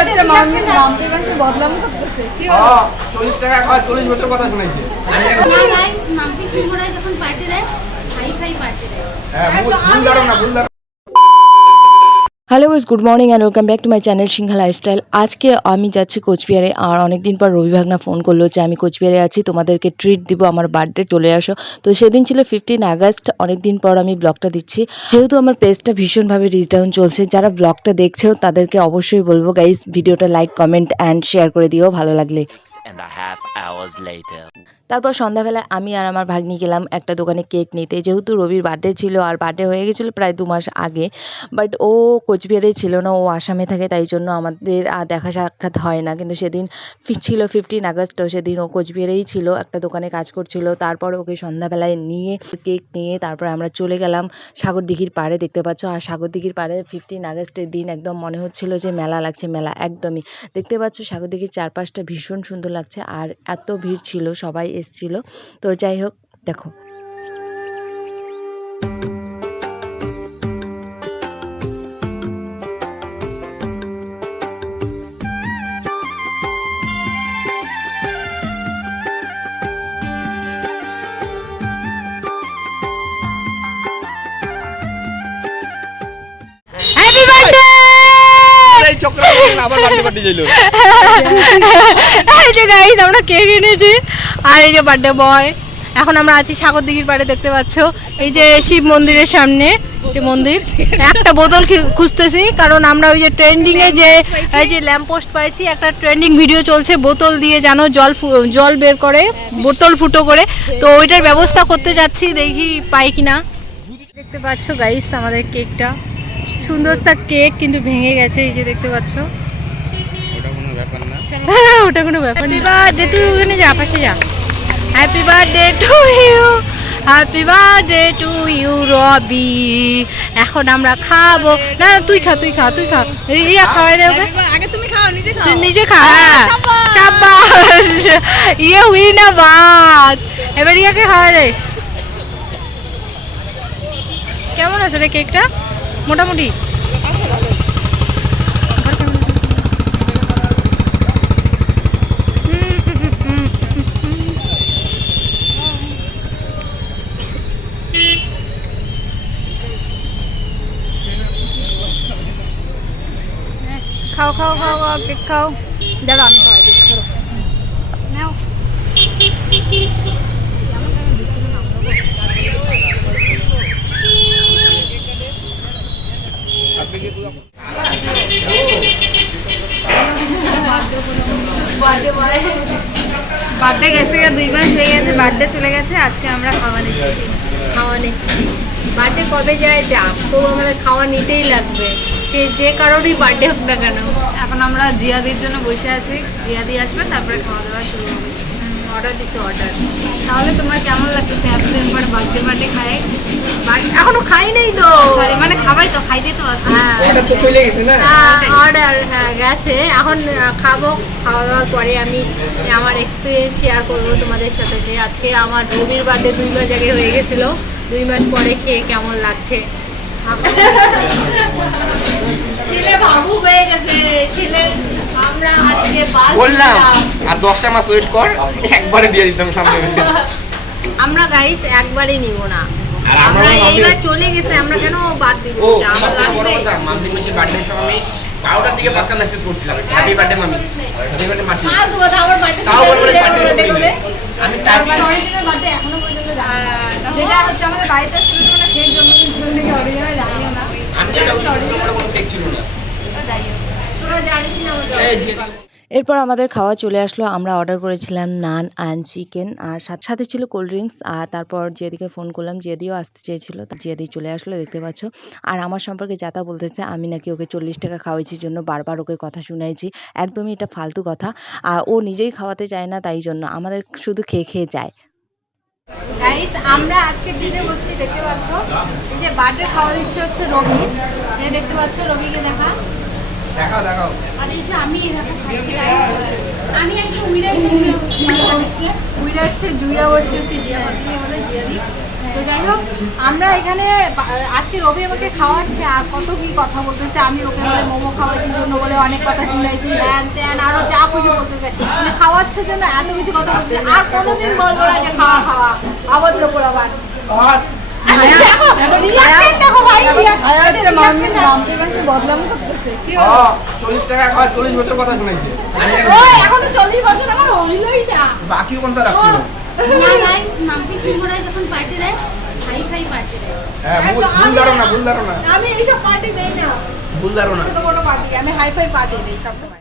আচ্ছা মাম্পি মাসে বদনাম করতেছে কি হলো 40 টাকা খাওয়া 40 বছর কথা শুনাইছে না গাইস মাম্পি সিংহরা যখন পার্টি দেয় হাই পার্টি দেয় হ্যাঁ ভুল ধরো না ভুল ধরো hello guys, good morning and welcome back to my channel Sinha lifestyle. আজকে আমি যাচ্ছি কোচবিহারে, আর অনেকদিন পর রবি ভাগনা ফোন করলো যে আমি কোচবিহারে আছি, তোমাদেরকে ট্রিট দিব, আমার বার্থডে চলে আসো। তো সেদিন ছিল 15 আগস্ট, অনেকদিন পর আমি ব্লগটা দিচ্ছি। যেহেতু আমার পেজটা ভীষণভাবে রিচ ডাউন চলছে, যারা ব্লগটা দেখছো তাদেরকে অবশ্যই বলবো গাইস, ভিডিওটা লাইক কমেন্ট অ্যান্ড শেয়ার করে দিও ভালো লাগলে। তারপর সন্ধ্যাবেলায় আমি আর আমার ভাগ্নি গেলাম একটা দোকানে কেক নিতে, যেহেতু রবির বার্থডে ছিল আর বার্থডে হয়ে গেছিলো প্রায় 2 মাস আগে। বাট ও কোচবিহারে ছিল না, ও আসামে থাকে, তাই জন্য আমাদের আর দেখা সাক্ষাৎ হয় না। কিন্তু সেদিন ছিল 15 আগস্ট, সেদিন ও কোচবিহারেই ছিল, একটা দোকানে কাজ করছিল। তারপর ওকে সন্ধ্যাবেলায় নিয়ে কেক নিয়ে তারপর আমরা চলে গেলাম সাগরদিঘির পাড়ে, দেখতে পাচ্ছ। আর সাগরদিঘির পাড়ে 15 আগস্টের দিন একদম মনে হচ্ছিল যে মেলা লাগছে, মেলা একদমই। দেখতে পাচ্ছ সাগরদিঘির চারপাশটা ভীষণ সুন্দর লাগছে, আর এত ভিড় ছিল, সবাই এসছিল। তো যাই হোক, দেখো আমরা কেক এনেছি আর এই যে বার্থডে বয়। এখন আমরা আছি সাগরদিঘির পাড়ে, দেখতে পাচ্ছ এই যে শিব মন্দিরের সামনে যে মন্দির। একটা বোতল খুঁজতেছি, কারণ আমরা ওই যে ট্রেন্ডিং এ যে এই যে ল্যাম্প পোস্ট পাইছি, একটা ট্রেন্ডিং ভিডিও চলছে বোতল দিয়ে জানো জল বের করে, বোতল ফুটো করে। তো ওইটার ব্যবস্থা করতে যাচ্ছি, দেখি পাই কিনা। দেখতে পাচ্ছ গাইস আমাদের কেকটা, সুন্দর একটা কেক, কিন্তু ভেঙে গেছে, এই যে দেখতে পাচ্ছ। ওটা কোনো ব্যাপার না। হ্যাপি বার্থডে, তুই ওখানে যা, পাশে যা। Happy birthday to you, happy birthday to you Rabi. এখন আমরা খাবো না, তুই খা রিয়া খাওয়াই দে ওকে। আগে তুমি খাও, তুই নিজে খা। শাবাশ, ইয়ে হুই না বাত। এবার রিয়াকে খাওয়াই দে। কেমন আছে রে কেকটা? মোটামুটি খাও কেক খাও। দাঁড়া আমি খাওয়াই দিচ্ছি, ধরো নাও। বার্থডে গেছে 2 মাস হয়ে গেছে, বার্থডে চলে গেছে, আজকে আমরা খাওয়া নিচ্ছি। বার্থডে কবে যায় যাক, তবু আমাদের খাওয়া নিতেই লাগবে, সে যে কারোরই বার্থডে হোক না কেন। এখন আমরা জিয়াদির জন্য বসে আছি, জিয়াদি আসবে তারপরে খাওয়া দাওয়া শুরু হবে। অর্ডার দিছে অর্ডার। তাহলে তোমার কেমন লাগতেছে এতদিন পর বার্থডে খাই? এখনো খাই নাই তো, সরি মানে খাবাই তো, খাইতে তো আছে। অর্ডার তো চলে গেছে না, অর্ডার হ্যাঁ গেছে, এখন খাবো। খাওয়া দাওয়ার পরে আমি আমার এক্সপিরিয়েন্স শেয়ার করবো তোমাদের সাথে, যে আজকে আমার রবির বার্থডে 2 মাস আগে হয়ে গেছিলো, 2 মাস পরে খেয়ে কেমন লাগছে। ছেলে বাবু হয়ে গেছে, ছেলে আমরা আজকে বললাম আর 10টা মাস ওয়েট কর, একবারে দিয়ে দিতাম সামনে। আমরা গাইস একবারে নিব না, আমরা এইবার চলে গেছে, আমরা কেন বাদ দিব? আমার বড় কথা, মাম্পি মাসির বার্থডে সময় 12টার দিকে পাক্কা মেসেজ করছিলাম, happy birthday Mampi, happy birthday মাসি। আর দুটো আমার বার্থডে, তাও বলে বার্থডে কবে? আমি তারপর অরিজিনাল বার্থডে এখনো পর্যন্ত যেটা হচ্ছে আমাদের বাড়িতে ছিল না, কেক জন্মদিন ছিল নাকি অরিজিনাল জানিও না। আমি যেটা বলছিলাম ওটা কোনো ফেক ছিল না, তোরা জানিস না আমাদের। এই যে এরপর আমাদের খাওয়া চলে আসলো, আমরা অর্ডার করেছিলাম নান অ্যান্ড চিকেন, আর সাথে ছিল কোল্ড ড্রিঙ্কস। আর তারপর জিয়াদিকে ফোন করলাম, জিয়াদিও আসতে চেয়েছিল, জিয়াদি চলে আসলো, দেখতে পাচ্ছ। আর আমার সম্পর্কে যাতা বলতেছে আমি নাকি ওকে 40 টাকা খাওয়াইছি জন্য বারবার ওকে কথা শুনাইছি, একদমই এটা ফালতু কথা। আর ও নিজেই খাওয়াতে চায় না, তাই জন্য আমাদের শুধু খেয়ে যায়। গাইস আমরা আজকে দিনে বসছি, দেখতে পাচ্ছ এই যে বার্থডে খাওয়া দিচ্ছে হচ্ছে রবি, এই দেখতে পাচ্ছ, রবিকে দেখাও। আর এই যে আমি খাচ্ছি গাইস, আমি একটু উইরাইছে জুইরা বসে হচ্ছে জিয়াদি, আমাদের জিয়াদি। তো যাই হোক আমরা এখানে আজকে রবি আমাকে খাওয়াচ্ছে আর কত কি কথা বলতেছে, আমি ওকে বলে মোমো খাওয়াচ্ছি জন্য বলে অনেক কথা শুনাইছি, হ্যান ত্যান আরো যা খুশি বলতেছে, মানে খাওয়াচ্ছে জন্য এত কিছু কথা বলতেছে। আর কোনোদিন বলবো না যে খাওয়া খাওয়া অভদ্র পোলাবান। বদনাম করতেছে কি হলো? 40 টাকা খাওয়া 40 বছর কথা শুনাইছে। এখন তো 40 বছর আমার হইলই না। বাকি কোনটা রাখছিল? না গাইস মাম্পি শিমুরাই যখন পার্টি দেয় হাই ফাই পার্টি দেয়। হ্যাঁ ভুল ধারণা। আমি এইসব পার্টি দেই না, ভুল ধারণা। ছোট বড় পার্টি আমি হাই ফাই পার্টি দেই সবসময়।